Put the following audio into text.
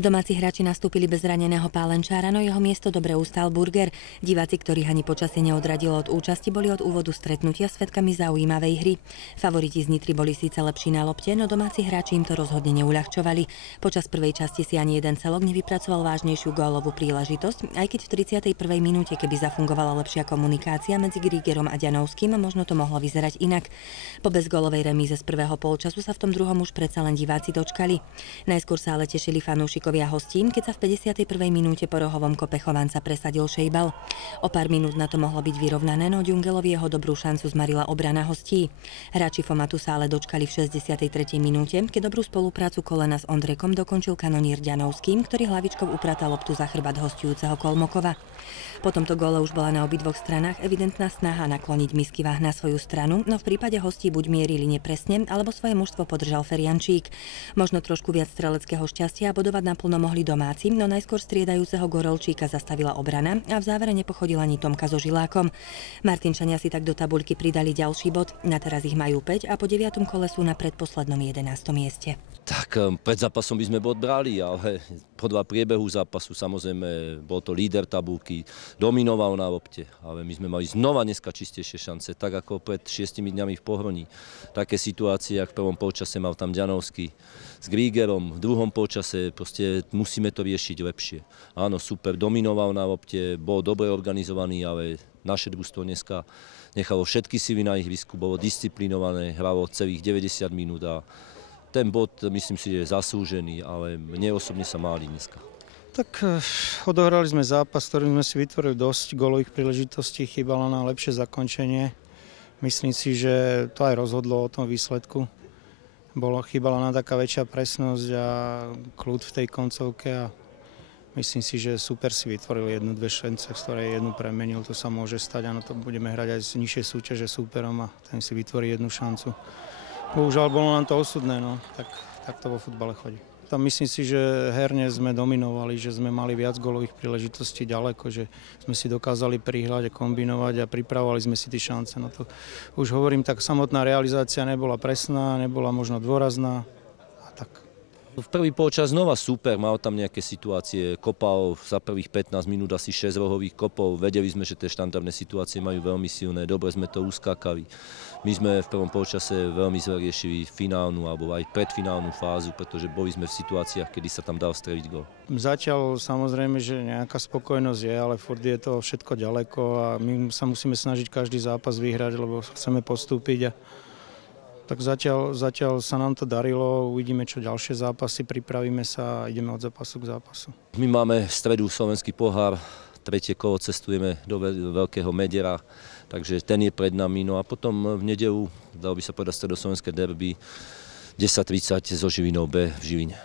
Domáci hráči nastúpili bez zraneného Pálenčára, no jeho miesto dobre ustál Burger. Diváci, ktorých ani počasie neodradilo od účasti, boli od úvodu stretnutia svedkami zaujímavej hry. Favoriti z Nitry boli síce lepší na lopte, no domáci hráči im to rozhodne neuľahčovali. Počas prvej časti si ani jeden celok nevypracoval vážnejšiu gólovú príležitosť, aj keď v 31. minúte, keby zafungovala lepšia komunikácia medzi Grígerom a Ďanovským, možno to mohlo vyzerať inak. Po bezgólovej remíze z prvého polčasu sa v tom druhom už predsa len diváci dočkali. Najskôr sa ale tešili fanúšikovia hostín, keď sa v 51. minúte po rohovom kope Chovanca presadil Šejbal. O pár minút na to mohlo byť vyrovnané, no Ďungelovi jeho dobrú šancu zmarila obrana hostí. Hráči Fomatu sa ale dočkali v 63. minúte, keď dobrú spoluprácu kolena s Ondrekom dokončil kanonír Ďanovským, ktorý hlavičkou upratal loptu za chrbát hostujúceho Kolmokova. Po tomto góle už bola na obidvoch stranách evidentná snaha nakloniť misky váh na svoju stranu, no v prípade hostí buď mierili nepresne, alebo svoje mužstvo podržal Feriančík. Možno trošku viac streleckého šťastia a bodovať naplno mohli domáci, no najskôr striedajúceho Gorolčíka zastavila obrana a v závere nepochodil ani Tomka so Žilákom. Martinčania si tak do tabuľky pridali ďalší bod, na teraz ich majú 5 a po 9. kole sú na predposlednom 11. mieste. Tak pred zápasom by sme bod brali, ale podľa priebehu zápasu samozrejme bol to líder tabulky, dominoval na lopte, ale my sme mali znova dneska čistejšie šance, tak ako pred 6 dňami v Pohroni. Také situácie, ak v prvom polčase mal tam Ďanovský s Grígerom, v druhom polčase proste musíme to riešiť lepšie. Áno, super, dominoval na lopte, bol dobre organizovaný, ale naše družstvo dneska nechalo všetky sily na ihrisku, bolo disciplinované, hralo celých 90 minút a ten bod, myslím si, je zaslúžený, ale mne osobne sa máli dneska. Tak odohrali sme zápas, ktorým sme si vytvorili dosť gólových príležitostí, chýbalo na lepšie zakončenie. Myslím si, že to aj rozhodlo o tom výsledku. Chýbala nám taká väčšia presnosť a kľud v tej koncovke a myslím si, že super si vytvorili jednu, dve šance, z ktorej jednu premenil, to sa môže stať, áno, to budeme hrať aj z nižšej súťaže súperom a ten si vytvorí jednu šancu. Bohužiaľ, bolo nám to osudné, no. Tak to vo futbale chodí. Tam myslím si, že herne sme dominovali, že sme mali viac gólových príležitostí ďaleko, že sme si dokázali prihľať a kombinovať a pripravovali sme si tie šance. No to už hovorím, tak samotná realizácia nebola presná, nebola možno dôrazná a tak. V prvý polčas znova super, mal tam nejaké situácie, kopal za prvých 15 minút asi 6 rohových kopov, vedeli sme, že tie štandardné situácie majú veľmi silné, dobre sme to uskákali. My sme v prvom polčase veľmi zle riešili finálnu alebo aj predfinálnu fázu, pretože boli sme v situáciách, kedy sa tam dal streliť gól. Zatiaľ samozrejme, že nejaká spokojnosť je, ale furt je to všetko ďaleko a my sa musíme snažiť každý zápas vyhrať, lebo chceme postúpiť. Tak zatiaľ sa nám to darilo, uvidíme, čo ďalšie zápasy, pripravíme sa a ideme od zápasu k zápasu. My máme v stredu slovenský pohár, tretie kolo cestujeme do Veľkého Medera, takže ten je pred nami. No a potom v nedeľu, dalo by sa povedať, stredoslovenské derby 10:30 so Žilinou B v Žiline.